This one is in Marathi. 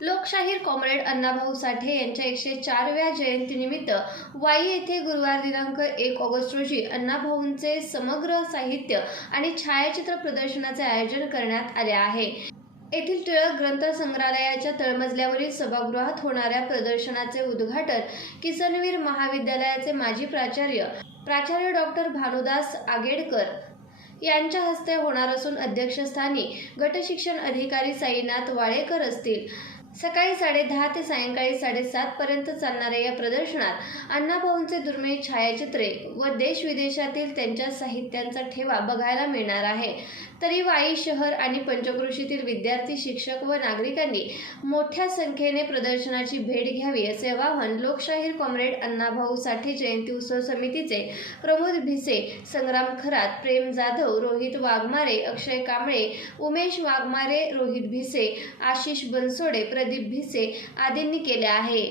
लोकशाहीर कॉम्रेड अण्णाभाऊ साठे यांच्या एकशे चारव्या जयंतीनिमित्त वाई येथे गुरुवार दिनांक एक ऑगस्ट रोजी अण्णाभाऊंचे समग्र साहित्य आणि छायाचित्र प्रदर्शनाचे आयोजन करण्यात आले आहे. येथील टिळक ग्रंथ संग्रहालयाच्या तळमजल्यावरील सभागृहात होणाऱ्या प्रदर्शनाचे उद्घाटन किसनवीर महाविद्यालयाचे माजी प्राचार्य प्राचार्य डॉक्टर भानुदास आगेडकर यांच्या हस्ते होणार असून अध्यक्षस्थानी गटशिक्षण अधिकारी साईनाथ वाळेकर असतील. सकाळी साडेदहा ते सायंकाळी साडेसात पर्यंत चालणाऱ्या या प्रदर्शनात अण्णाभाऊंचे दुर्मिळ छायाचित्रे व देश विदेशातील त्यांच्या साहित्यांचा ठेवा बघायला मिळणार आहे. तरी वाई शहर आणि पंचकृषीतील विद्यार्थी शिक्षक व नागरिकांनी मोठ्या संख्येने प्रदर्शनाची भेट घ्यावी असे आवाहन लोकशाहीर कॉम्रेड अण्णाभाऊ साठे जयंती उत्सव समितीचे प्रमोद भिसे संग्राम खरात प्रेम जाधव रोहित वाघमारे अक्षय कांबळे उमेश वाघमारे रोहित भिसे आशिष बनसोडे प्रदीप भिसे आदींनी केले आहे.